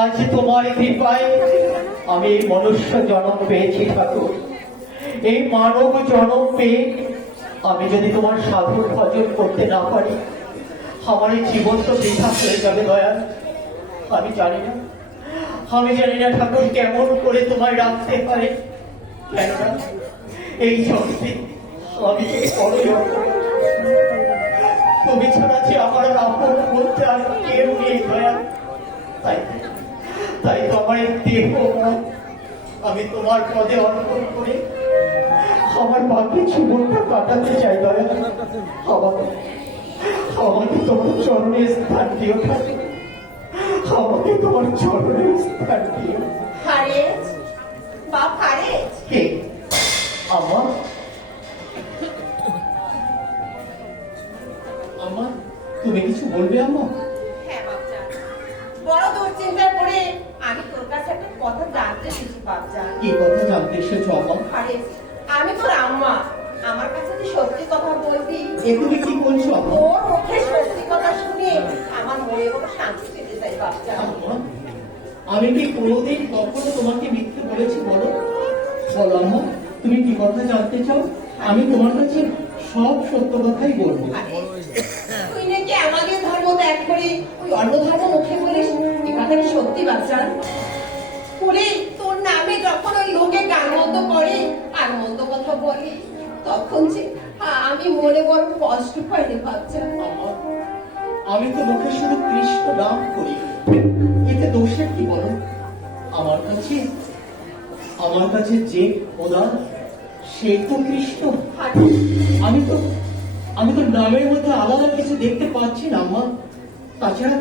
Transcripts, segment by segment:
আজ তোমার কৃপায় আমি মনুষ্য জন্ম পেয়েছি ঠাকুর। এই মানব জন্ম পেয়ে আমি যদি তোমার সাধুর ভজন করতে না পারি, আমার এই জীবন তো বৃথা হয়ে যাবে দয়াল। আমি জানি না ঠাকুর কেমন করে তোমায় রাখতে পারে। কেননা এই জগতে আমি তুমি ছাড়া যে আমার আপন বলতে আর কেউ নেই দয়াল। তাই তো আমার দেহ আমি তোমার পদে অর্পণ করে আমার বাকি জীবনটা কাটাতে চাই দয়া। আমাকে আমাকে তোমার চরণে স্থান দিও ঠাকুর, আমাকে তোমার চরণে স্থান দিও। হারেজ বাপ হারেজ, কে? আমার আমার তুমি কিছু বলবে আম্মা? হ্যাঁ বাপজান, বড় দুশ্চিন্তায় পড়ে আমি তোর কাছে একটা কথা জানতে এসেছি বাপজান। কি কথা জানতে এসেছো আম্মা? হারেজ, আমি তোর আম্মা, আমার কাছে তুই সত্যি কথা বলবি। এ তুমি কি বলছো আম্মা? তোর মুখে সত্যি কথা শুনে আমার মনে কোনো শান্তি পেতে চাই বাপজান। আম্মা, আমি কি কোনোদিন কখনো তোমাকে মিথ্যে বলেছি বলো? বলো আম্মা, তুমি কি কথা জানতে চাও? আমি তোমার কাছে সব সত্য কথাই বলবো। হারেজ, তুই নাকি আমাদের ধর্ম ত্যাগ করে ওই অন্য ধর্ম মুখে বলিস, এ কথা কি সত্যি বাপজান? বলে তোর নামে যখন ওই লোকে গান মন্দ করে আর মন্দ কথা বলে, তখন যে আমি মনে বড় কষ্ট পাই রে বাপজান। আম্মা, আমি তো মুখে শুধু কৃষ্ণ নাম করি, এতে দোষের কি বলো? আমার কাছে যে খোদা, সেই তো কৃষ্ণ। হারেজ, আমি তো নামের মধ্যে আলাদা কিছু দেখতে পাচ্ছি না আম্মা। তাছাড়া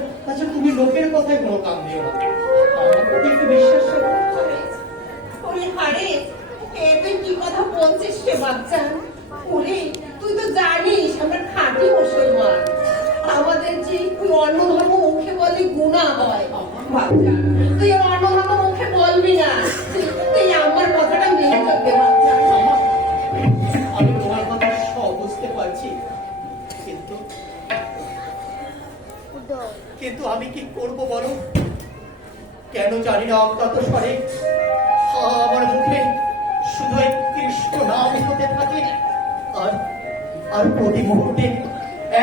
তুমি লোকের কথায় কোনো কাম দিও না, আমার প্রতি একটু বিশ্বাস রাখো। ওরে হারেজ, এ তুই কি কথা বলছিস রে বাপজান? ওরে তুই তো জানিস আমরা খাঁটি মুসলমান, আমাদের যে তুই অন্য ধর্ম মুখে বলে গুনাহ হয়। বাপজান, তুই আর অন্য ধর্ম মুখে বলবি না, তুই আমার কথাটা মেনে চলবে বাপজান। আমি তোমার কথা সব বুঝতে পারছি, কিন্তু আমি কি করব বলো? কেন জানি না অজ্ঞাত স্বরে আমার মুখে শুধু এই কৃষ্ণ নাম হতে থাকে, আর প্রতি মুহূর্তে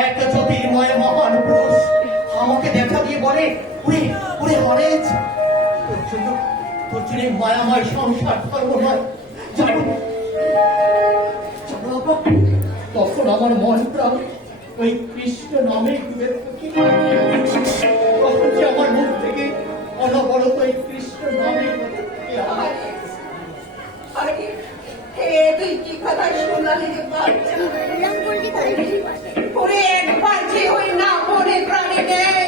এক জ্যোতির্ময় মহান পুরুষ আমাকে দেখা দিয়ে বলে, ওরে ওরে হরেজ, তোর জন্য মায়াময় সংসার ধর্ম নয়, জানো জানো বাবা, তখন আমার মন প্রাণ ওই কৃষ্ণ নামে ডুবে থাকে। তখন যে আমার মুখ থেকে অনবরত ওই কৃষ্ণ নামে হারেজ, হারেজ, হে তুই কি কথা শোনালি রে বাপজান? ওরে একবার যে ওই নাম মনে প্রাণে নেয়,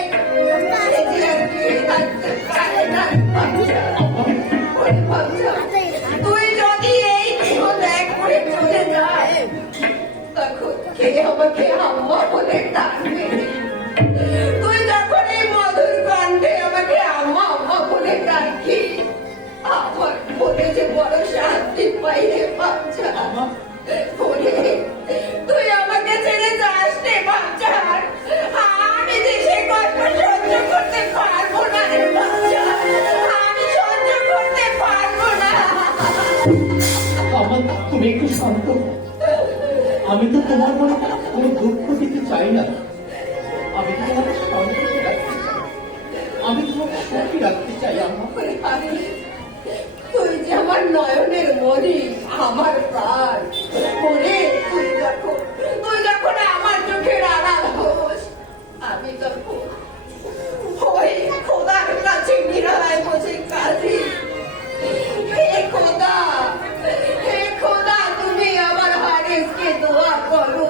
সে যে আর ফিরে থাকতে পারে না বাপজান। ওরে বাপজান, তুই যদি এই দেহ ত্যাগ করে চলে যায়, তখন কে আমাকে আম্মা বলে ডাকবে? তুই যখন এই মধুর কণ্ঠে আমাকে আম্মা আম্মা বলে ডাকি, আমার মনে যে বড় শান্তি পাই রে বাপজান। ওরে, তুই আমাকে ছেড়ে যাস রে বাপজান, আমি যে সে কষ্ট সহ্য করতে পারবো না রে বাপজান, আমি সহ্য করতে পারবো না। আমার তুমি একটু শান্ত হও। আমি তো তোমার মনে কোনো দুঃখ দিতে চাই না, আমি তো তোমাকে শান্ত রাখতে চাই, আমি তোমাকে সুখী রাখতে চাই আম্মা। ওরে হারেজ, তুই যে আমার নয়নের মনি, আমার প্রাণ। ওরে তুই যখন আমার চোখের আড়াল হোস, আমি তখন ওই খোদার কাছে নিরালায় বসে কাঁদি, হে খোদা, হে খোদা, তুমি আমার হারেজকে দোয়া করো,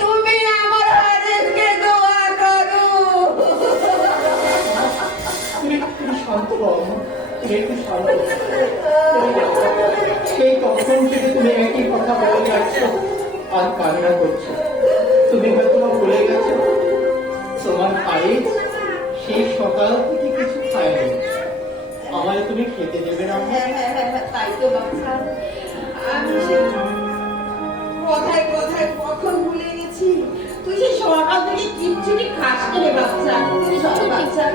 তুমি আমার হারেজকে দোয়া করো। তুমি শান্ত হও আম্মা, তুমি একটু শান্ত হও। সেই তখন থেকে তুমি একই কথা বলে যাচ্ছ আর কান্না করছো। তুমি হয়তো ভুলে গেছো তোমার হারেজ সেই সকাল থেকে কিছু খায়নি, আমায় তুমি খেতে দেবে না আম্মা? হ্যাঁ, তাই তো বাপজান, আমি সে কথায় কথায় কখন ভুলে গেছি, তুই সেই সকাল থেকে কিচ্ছুটি খাস রে বাচ্চা। চল বাচ্চা,